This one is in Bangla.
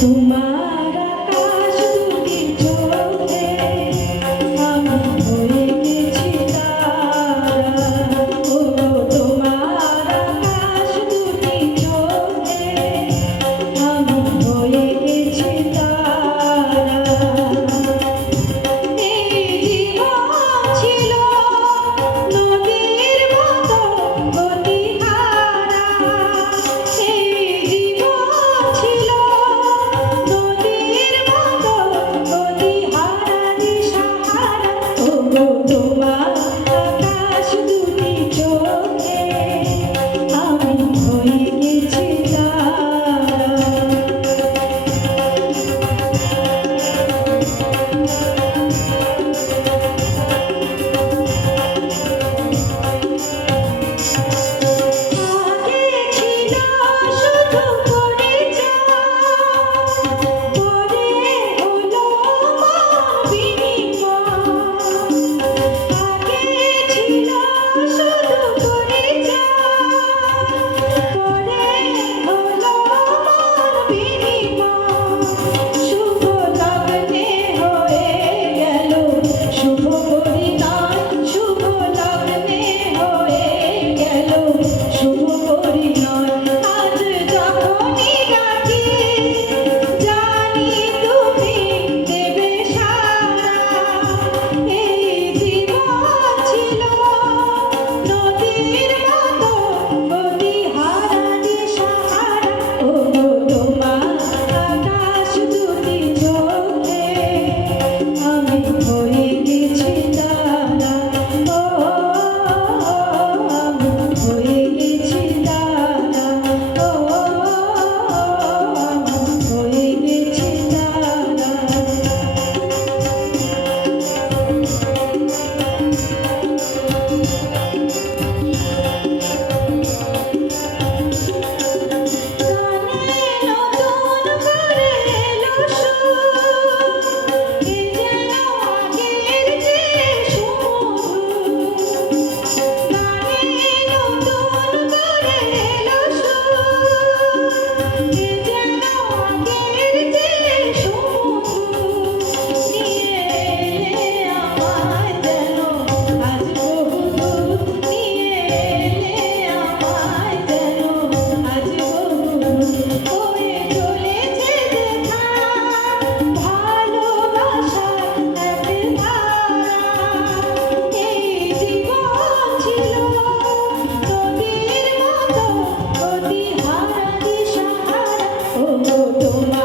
তোমার আকাশ দুটি চোখে আমি হয়ে গেছি তারা। ও তোমার আকাশ দুটি চোখে আমি হয়ে গেছি তারা। এই জীবন ছিল নদীর মতো গতিহারা। এই জীবন ছিল নদীর মতো গতিহারা দিশাহারা। ওগো তোমার আকাশ দুটি চোখে আমি হয়ে গেছি তারা। আগে ছিল শুধু পরিচয়, পরে হলো বিনিময়। আগে ছিল শুধু পরিচয়, পরে হলো বিনিময়। শুভ লগ্নে হয়ে গেল শুভ পরিণয়, শুভ লগ্নে হয়ে গেল শুভ পরিণয়। আজ যখনই ডাকি জানি তুমি দেবে সাড়া। এই জীবন ছিল নদীর মতো গতিহারা দিশাহারা। ওগো তোমার আকাশ দুটি চোখে আমি হয়ে গেছি তারা। ও আমি হয়ে গেছি তারা। ও আমি হয়ে গেছি তারা। গানে নতুন করে এলো সুর, এ যেন আগের যে সুমধুর। গানে নতুন করে এলো সুর, এ যেন আগের যে সুমধুর। নিয়ে এলে আমায় যেন আজ বহুদূর, নিয়ে এলে আমায় যেন আজ বহুদূর। হয়ে চলেছে যেখান ভালোবাসার এক ধারা। এই জীবন ছিল নদীর মতো গতিহারা দিশাহারা। ওগো তোমার